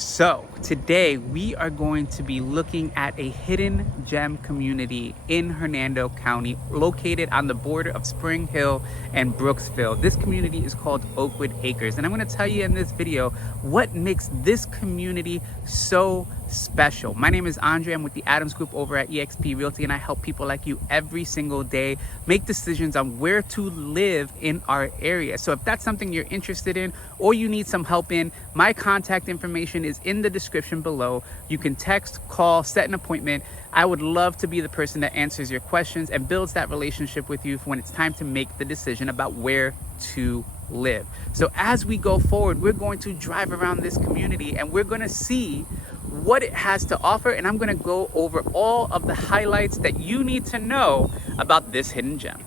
So today we are going to be looking at a hidden gem community in Hernando County, located on the border of Spring Hill and Brooksville. This community is called Oakwood Acres, and I'm going to tell you in this video what makes this community so special. My name is Andre. I'm with the Adams Group over at eXp Realty, and I help people like you every single day make decisions on where to live in our area. So if that's something you're interested in or you need some help in, my contact information is in the description below. You can text, call, set an appointment. I would love to be the person that answers your questions and builds that relationship with you for when it's time to make the decision about where to live. So as we go forward, we're going to drive around this community and we're going to see what it has to offer, and I'm going to go over all of the highlights that you need to know about this hidden gem.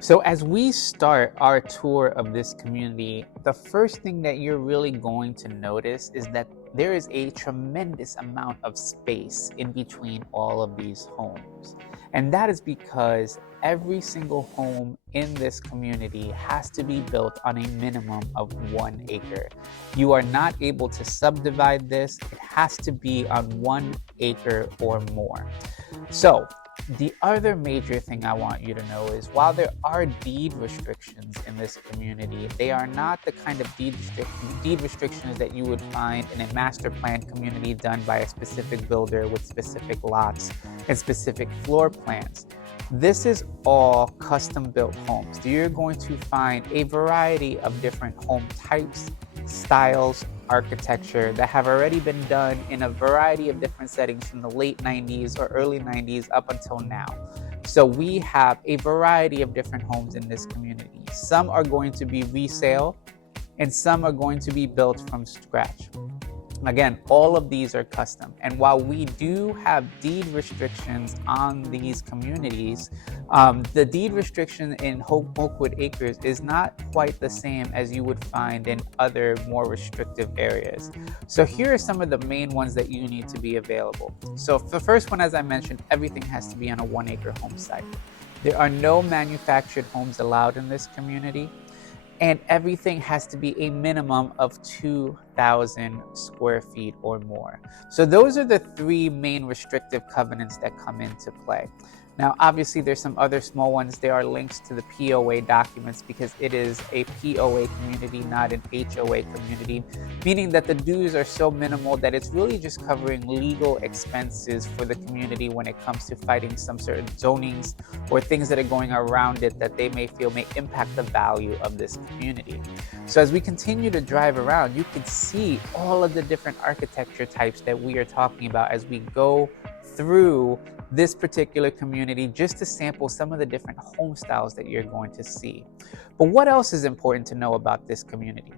So as we start our tour of this community, the first thing that you're really going to notice is that there is a tremendous amount of space in between all of these homes. And that is because every single home in this community has to be built on a minimum of 1 acre. You are not able to subdivide this. It has to be on 1 acre or more. So the other major thing I want you to know is while there are deed restrictions in this community, they are not the kind of deed restrictions that you would find in a master plan community done by a specific builder with specific lots and specific floor plans. This is all custom built homes. You're going to find a variety of different home types, styles, architecture that have already been done in a variety of different settings from the late 90s or early 90s up until now. So we have a variety of different homes in this community. Some are going to be resale and some are going to be built from scratch. Again, all of these are custom. And while we do have deed restrictions on these communities, the deed restriction in Oakwood Acres is not quite the same as you would find in other more restrictive areas. So here are some of the main ones that you need to be available. So the first one, as I mentioned, everything has to be on a 1 acre home site. There are no manufactured homes allowed in this community. And everything has to be a minimum of 2,000 square feet or more. So those are the 3 main restrictive covenants that come into play. Now, obviously, there's some other small ones. There are links to the POA documents because it is a POA community, not an HOA community, meaning that the dues are so minimal that it's really just covering legal expenses for the community when it comes to fighting some certain zonings or things that are going around it that they may feel may impact the value of this community. So as we continue to drive around, you can see all of the different architecture types that we are talking about as we go through this particular community, just to sample some of the different home styles that you're going to see. But what else is important to know about this community?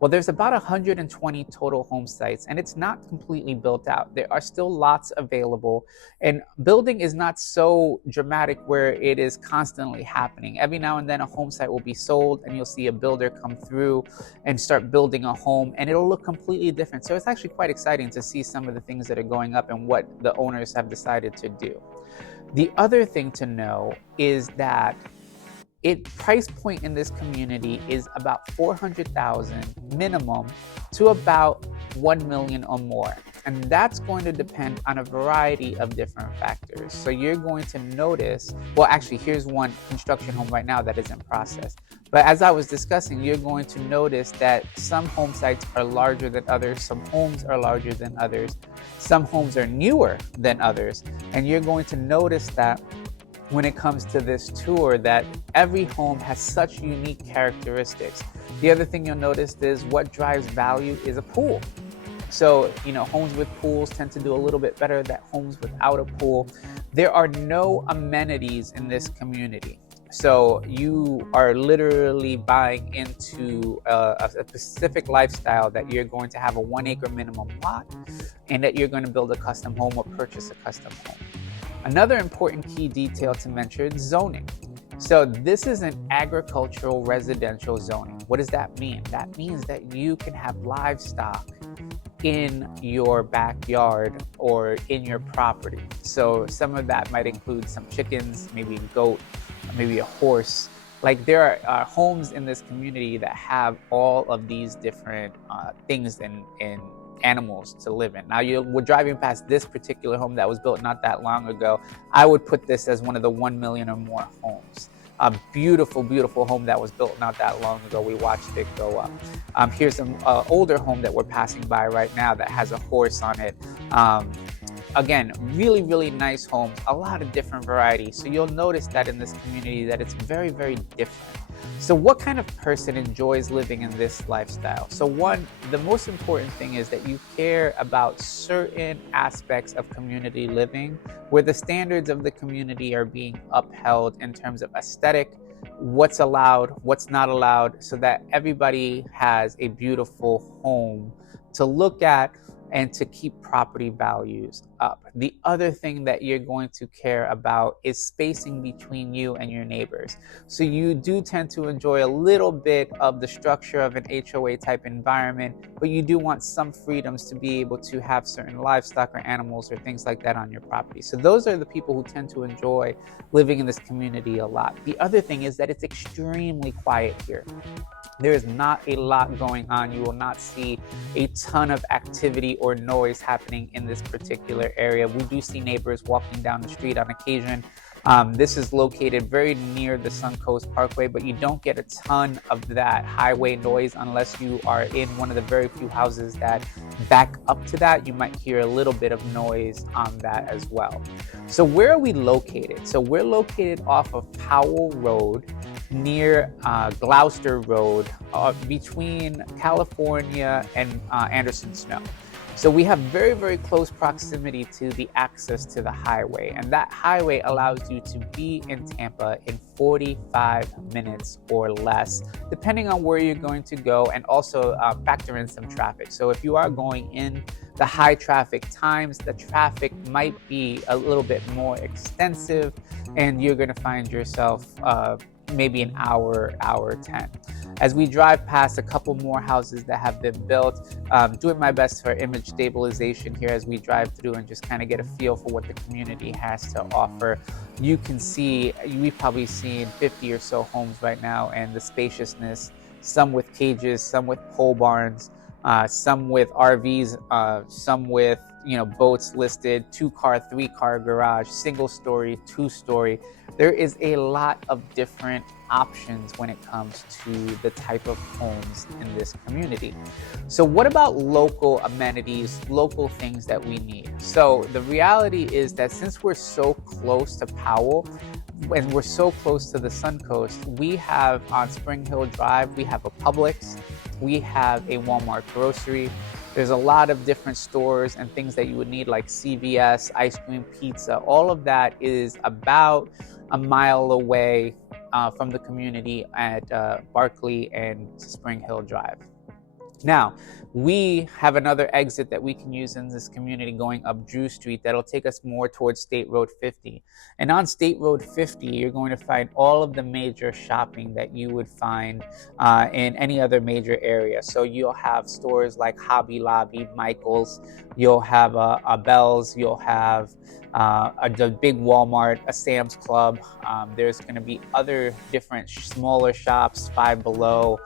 Well, there's about 120 total home sites, and it's not completely built out. There are still lots available, and building is not so dramatic where it is constantly happening. Every now and then a home site will be sold, and you'll see a builder come through and start building a home, and it'll look completely different. So it's actually quite exciting to see some of the things that are going up and what the owners have decided to do. The other thing to know is that price point in this community is about 400,000 minimum to about 1 million or more. And that's going to depend on a variety of different factors. So you're going to notice, well, actually, here's one construction home right now that is in process. But as I was discussing, you're going to notice that some home sites are larger than others. Some homes are larger than others. Some homes are newer than others. And you're going to notice that when it comes to this tour, that every home has such unique characteristics. The other thing you'll notice is what drives value is a pool. So, homes with pools tend to do a little bit better than homes without a pool. There are no amenities in this community. So you are literally buying into a specific lifestyle that you're going to have a 1 acre minimum lot and that you're going to build a custom home or purchase a custom home. Another important key detail to mention is zoning. So this is an agricultural residential zoning. What does that mean? That means that you can have livestock in your backyard or in your property. So some of that might include some chickens, maybe a goat, maybe a horse. Like there are homes in this community that have all of these different things in animals to live in. Now, we're driving past this particular home that was built not that long ago. I would put this as one of the 1 million or more homes. A beautiful, beautiful home that was built not that long ago. We watched it go up. Here's an older home that we're passing by right now that has a horse on it. Again, really, really nice homes, a lot of different varieties. So you'll notice that in this community that it's very, very different. So what kind of person enjoys living in this lifestyle? So one, the most important thing is that you care about certain aspects of community living where the standards of the community are being upheld in terms of aesthetic, what's allowed, what's not allowed, so that everybody has a beautiful home to look at and to keep property values up. The other thing that you're going to care about is spacing between you and your neighbors. So you do tend to enjoy a little bit of the structure of an HOA type environment, but you do want some freedoms to be able to have certain livestock or animals or things like that on your property. So those are the people who tend to enjoy living in this community a lot. The other thing is that it's extremely quiet here. There is not a lot going on. You will not see a ton of activity or noise happening in this particular area. We do see neighbors walking down the street on occasion. This is located very near the Suncoast Parkway, but you don't get a ton of that highway noise unless you are in one of the very few houses that back up to that. You might hear a little bit of noise on that as well. So where are we located? So we're located off of Powell Road, near Gloucester Road, between California and Anderson Snow. So we have very, very close proximity to the access to the highway, and that highway allows you to be in Tampa in 45 minutes or less, depending on where you're going to go, and also factor in some traffic. So if you are going in the high traffic times, the traffic might be a little bit more extensive, and you're going to find yourself maybe an hour 10. As we drive past a couple more houses that have been built, doing my best for image stabilization here as we drive through and just kind of get a feel for what the community has to offer. You can see, we've probably seen 50 or so homes right now, and the spaciousness, some with cages, some with pole barns, some with RVs, some with boats listed, 2-car, 3-car garage, single story, 2-story. There is a lot of different options when it comes to the type of homes in this community. So what about local amenities, local things that we need? So the reality is that since we're so close to Powell, and we're so close to the Suncoast, we have on Spring Hill Drive, we have a Publix, we have a Walmart grocery. There's a lot of different stores and things that you would need, like CVS, ice cream, pizza. All of that is about a mile away from the community at Barkley and Spring Hill Drive. Now, we have another exit that we can use in this community going up Drew Street that'll take us more towards State Road 50. And on State Road 50, you're going to find all of the major shopping that you would find in any other major area. So you'll have stores like Hobby Lobby, Michael's, you'll have a Bell's, you'll have a big Walmart, a Sam's Club. There's going to be other different smaller shops, Five Below,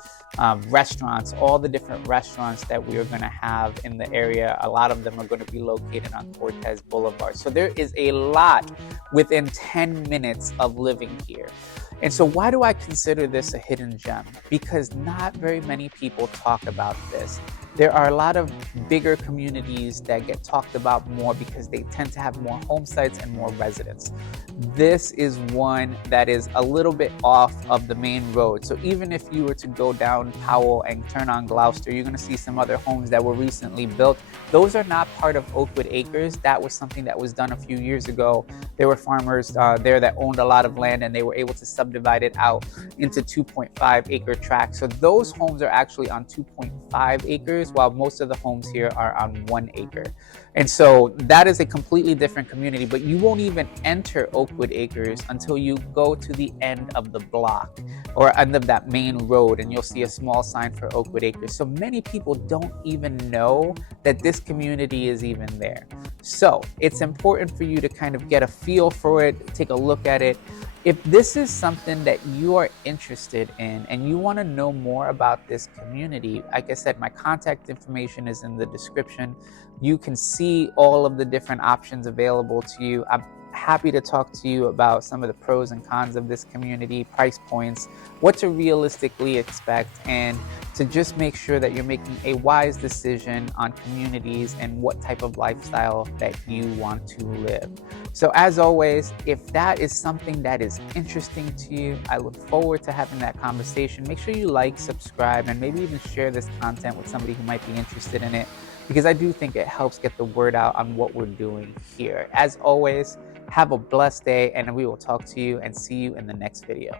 restaurants, all the different restaurants that we are going to have in the area. A lot of them are going to be located on Cortez Boulevard. So there is a lot within 10 minutes of living here. And so why do I consider this a hidden gem? Because not very many people talk about this. There are a lot of bigger communities that get talked about more because they tend to have more home sites and more residents. This is one that is a little bit off of the main road. So even if you were to go down Powell and turn on Gloucester, you're going to see some other homes that were recently built. Those are not part of Oakwood Acres. That was something that was done a few years ago. There were farmers there that owned a lot of land, and they were able to subdivide it out into 2.5 acre tracts. So those homes are actually on 2.5 acres, while most of the homes here are on 1 acre. And so that is a completely different community, but you won't even enter Oakwood Acres until you go to the end of the block or end of that main road, and you'll see a small sign for Oakwood Acres. So many people don't even know that this community is even there. So it's important for you to kind of get a feel for it, take a look at it, If this is something that you are interested in and you want to know more about this community, like I said, my contact information is in the description. You can see all of the different options available to you. I'm happy to talk to you about some of the pros and cons of this community, price points, what to realistically expect, and to just make sure that you're making a wise decision on communities and what type of lifestyle that you want to live. So as always, if that is something that is interesting to you, I look forward to having that conversation. Make sure you like, subscribe, and maybe even share this content with somebody who might be interested in it, because I do think it helps get the word out on what we're doing here. As always, have a blessed day, and we will talk to you and see you in the next video.